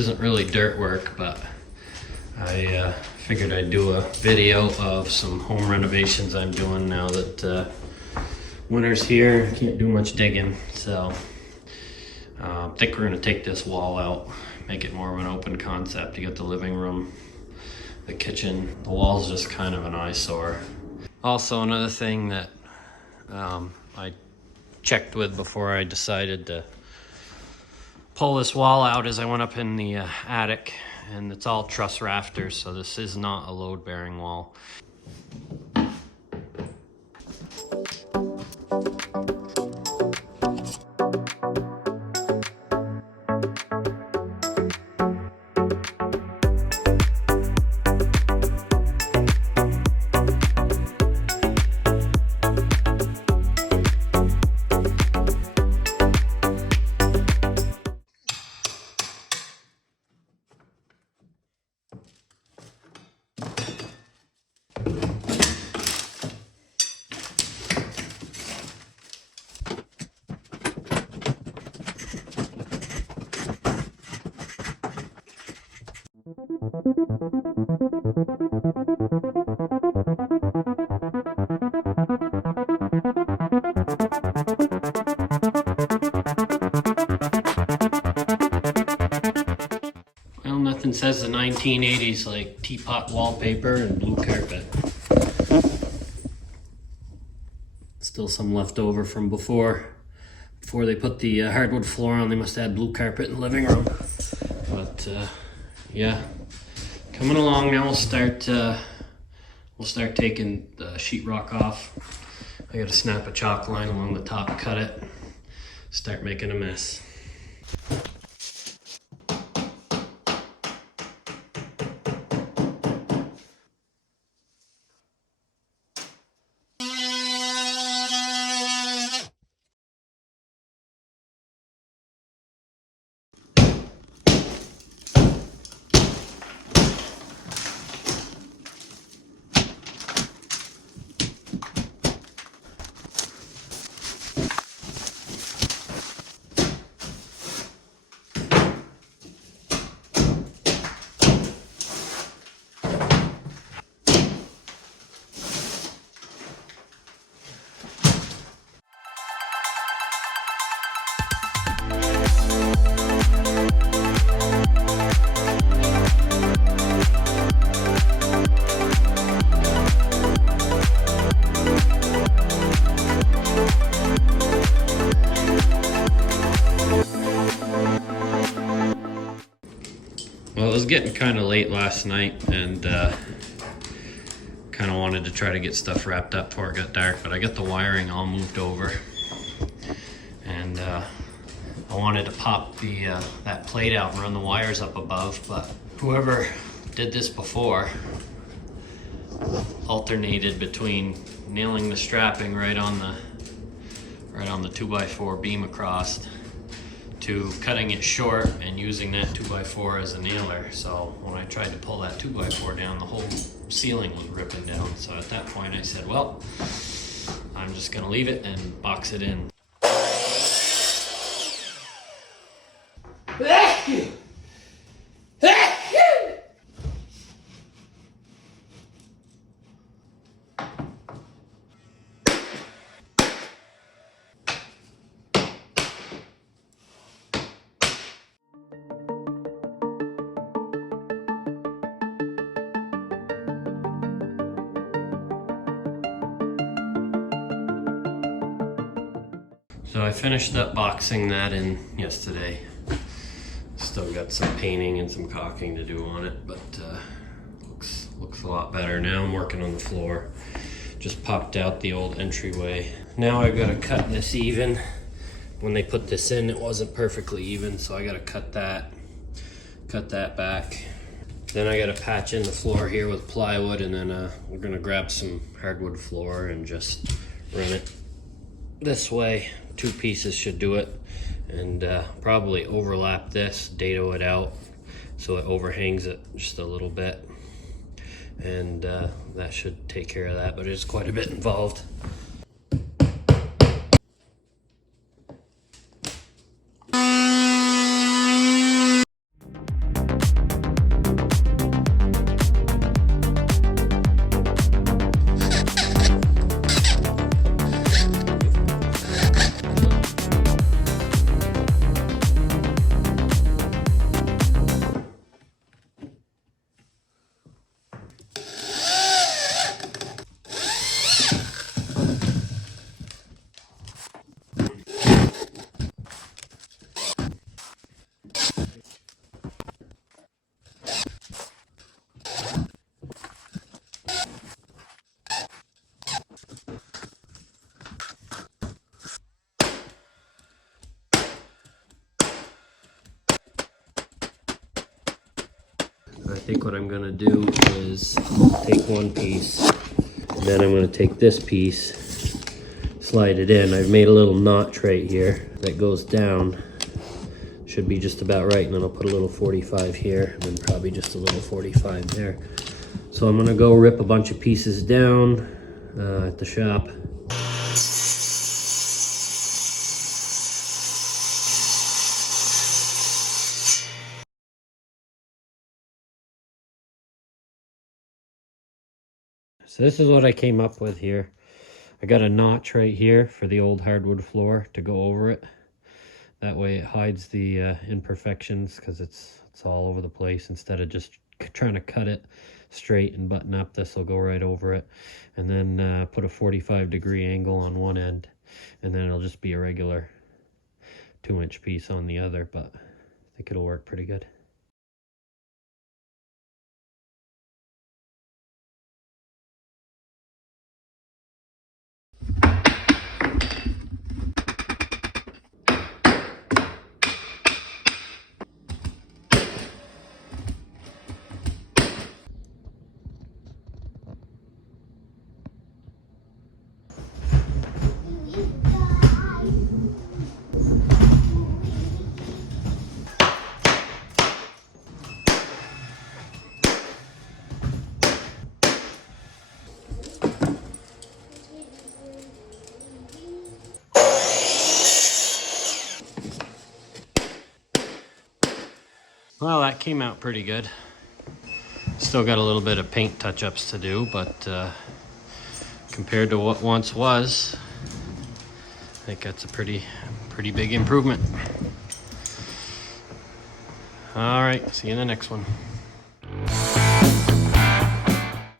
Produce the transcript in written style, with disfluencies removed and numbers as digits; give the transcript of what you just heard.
isn't really dirt work, but I figured I'd do a video of some home renovations I'm doing now that winter's here. Can't do much digging, so I think we're gonna take this wall out, make it more of an open concept. You got the living room, the kitchen. The wall's just kind of an eyesore. Also, another thing that I checked with before I decided to pull this wall out is I went up in the attic, and it's all truss rafters, so this is not a load-bearing wall. Well, nothing says the 1980s like teapot wallpaper and blue carpet. Still some left over from before they put the hardwood floor on. They must have had blue carpet in the living room. But yeah, coming along now. We'll start taking the sheetrock off. I gotta snap a chalk line along the top, cut it, start making a mess. Well, it was getting kind of late last night, and kind of wanted to try to get stuff wrapped up before it got dark, but I got the wiring all moved over, and I wanted to pop the that plate out and run the wires up above, but whoever did this before alternated between nailing the strapping right on the 2x4 beam across to cutting it short and using that 2x4 as a nailer. So when I tried to pull that 2x4 down, the whole ceiling was ripping down. So at that point I said, well, I'm just gonna leave it and box it in. So I finished up boxing that in yesterday. Still got some painting and some caulking to do on it, but looks a lot better. Now I'm working on the floor. Just popped out the old entryway. Now I've got to cut this even. When they put this in, it wasn't perfectly even, so I got to cut that back. Then I got to patch in the floor here with plywood, and then we're gonna grab some hardwood floor and just run it this way. 2 pieces should do it, and probably overlap this, dado it out so it overhangs it just a little bit, and that should take care of that, but it's quite a bit involved. think what I'm gonna do is take one piece, and then I'm gonna take this piece, slide it in. I've made a little notch right here that goes down. Should be just about right, and then I'll put a little 45 here, and then probably just a little 45 there. So I'm gonna go rip a bunch of pieces down at the shop. So this is what I came up with here. I got a notch right here for the old hardwood floor to go over it. That way it hides the imperfections, because it's all over the place. Instead of just trying to cut it straight and button up, this will go right over it. And then put a 45-degree angle on one end, and then it'll just be a regular 2-inch piece on the other, but I think it'll work pretty good. Well, that came out pretty good. Still got a little bit of paint touch-ups to do, but compared to what once was, I think that's a pretty big improvement. All right, see you in the next one.